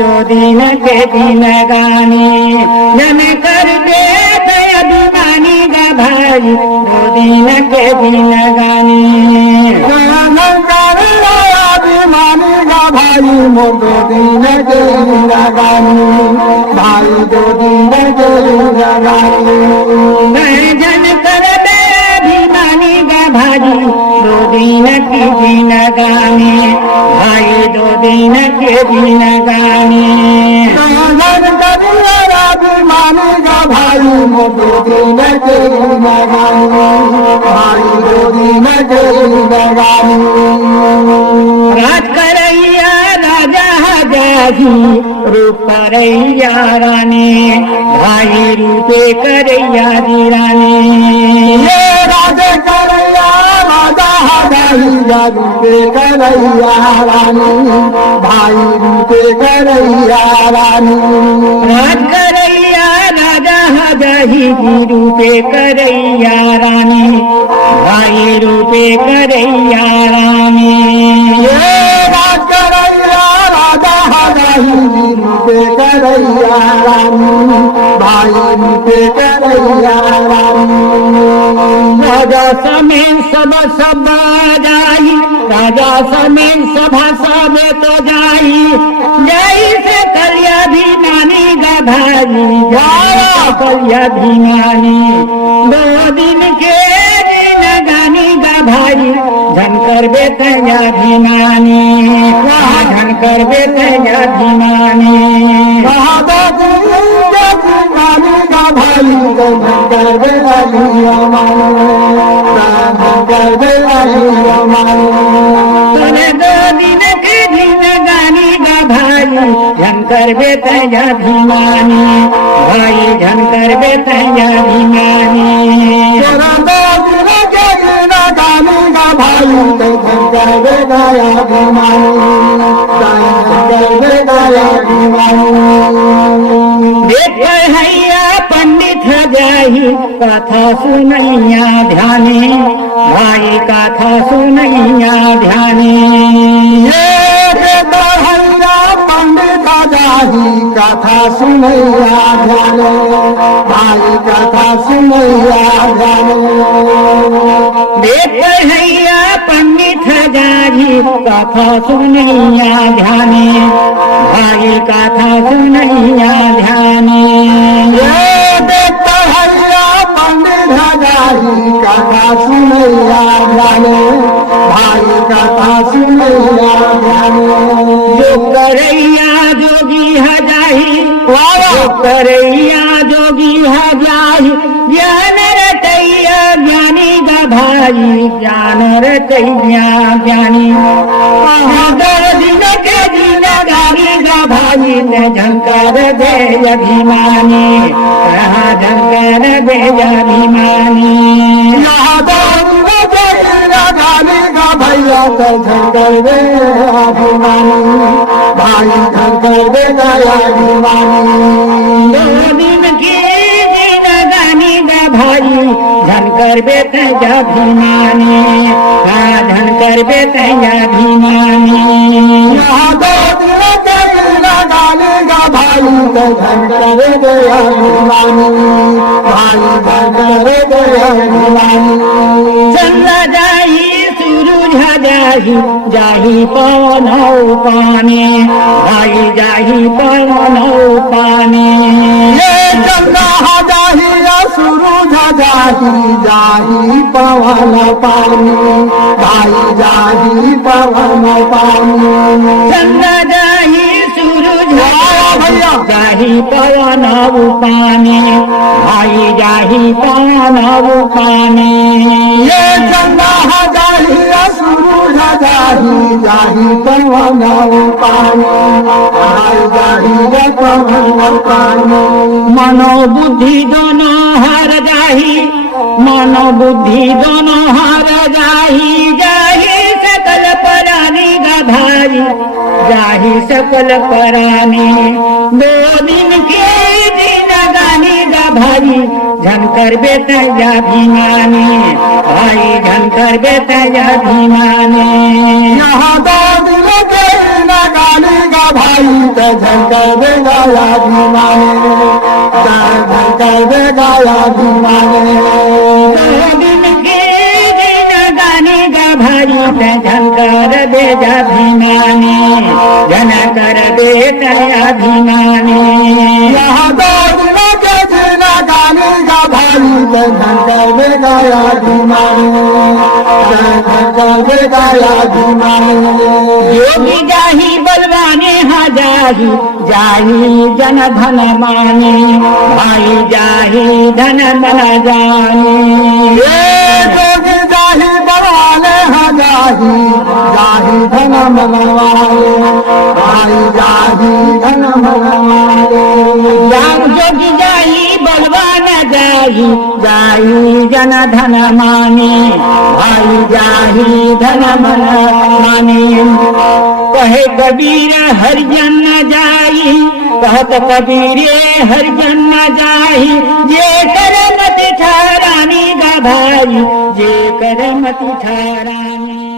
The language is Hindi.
दो दिन के दिन गानी जन कर दे अभिमानी गा भाई दो दिन के दिन गानी अभिमानी गा भाई मोर दो दिन के दिन गानी भाई दो दिन के दिन गानी जन कर दे अभिमानी गा भाई दो दिन की दिन गानी भाई दो दिन के दिन गानी अभिमानी गा भाई मोर दो दिन के दिन गानी भाई दो दिन के दिन गानी राज करैया राजा हजाजी रूप करैया रानी भाई रूपे करैया जी रानी ये राजा करैया राजा हजारी रूपे करैया रानी भाई रूपे करैया रानी राज करैया राजा हजारी रूपे करैया रानी भाई रूपे करैया रानी राज करैया राजा हजारी रूपे करैया रानी भाई रूपे करैया रानी राजा समेत सब जाई राजा समेत सभा सब तो जाई जय से कलिया भी नानी गा भाई जाया कलिया भी नानी दो दिन के दिन गानी गा भाई झन कर बेतया भी नानी झन कर बेतया भी नानी तूने दो दिन के दिन गानी गा भाई झन कर बेतया भी नानी भाई झन कर बेतया भी नानी हैया पंडित जाही कथा सुनैया ध्यानी भाई कथा सुनैया ध्यानी पंडित जाही कथा सुनैया ध्याने भाई कथा सुनैया ध्याने हैया पंडित जाही कथा सुनैया ध्यानी भाई कथा सुनैया ध्यानी पंडित जाही कथा सुनैया ध्याने भाई कथा सुनैया ध्याने जो करैया जोगी हजाही जो करैया जोगी हजाही ज्ञान रटैया ज्ञानी गा भाई ज्ञान रटैया ज्ञानी दो दिन के दिन गानी गा भाई ने झंकार दे अभिमानी झंकार दे अभिमानी भैया तो झंकर दे अभिमानी भाई झंकर दे अभिमानी दो दिन की दिन गानी गा भाई झनकर बेतया अभिमानी झनकर बेतया अभिमानी दो दिन के दिन गाने गा भाई तो झंकर दे अभिमानी भाई झंकर दे अभिमानी चंद्र जाही सूरज जाही जाही पवन पानी भाई जाही पवन पानी चंदा जाही सूरज जाही जाही पवन पानी भाई जाही पवन पानी चंद्र जाही सूरज भैया जाही पवन पानी भाई जाही पवन पानी ये चंदा जाही सूरज जाही जाही पवन पानी भाई जाही पवन पानी मनोबुद्धि दोनों हर जाही मनो बुद्धि दोनों हार जाही जाही सकल परानी गा भाई जाही सकल परानी दो दिन के दिन गानी गा भाई झनकर बेतया भीमानी भाई झनकर बेतया भीमानी यहाँ दो दिन के न गाने गा भाई ते झंकर दे गाया भीमाने झंकर दे गाया भीमाने दो दिन के दिन गानी गा भाई ते झनकर बेजा भीमानी झनकर बेतया भीमानी यहाँ दो दिन के दिन गाने गा भाई ते झंकर दे गाया भीमाने झंकर दे गाया भीमाने योगी जाही बलवाने हाँ जाही जन धन माने भाई जाही धन मन जाने ये जोगी जाही बवाले हाँ जाही धन मनवाले भाई जाही धन मनवाले राम जोगी जाही बलवान जाही जन धन माने भाई जाही धन मन माने कहे कबीर हरिजन न जाई कहत कबीर हरिजन न जाई जे कर मति ठारानी गा भाई जे कर मति ठारानी।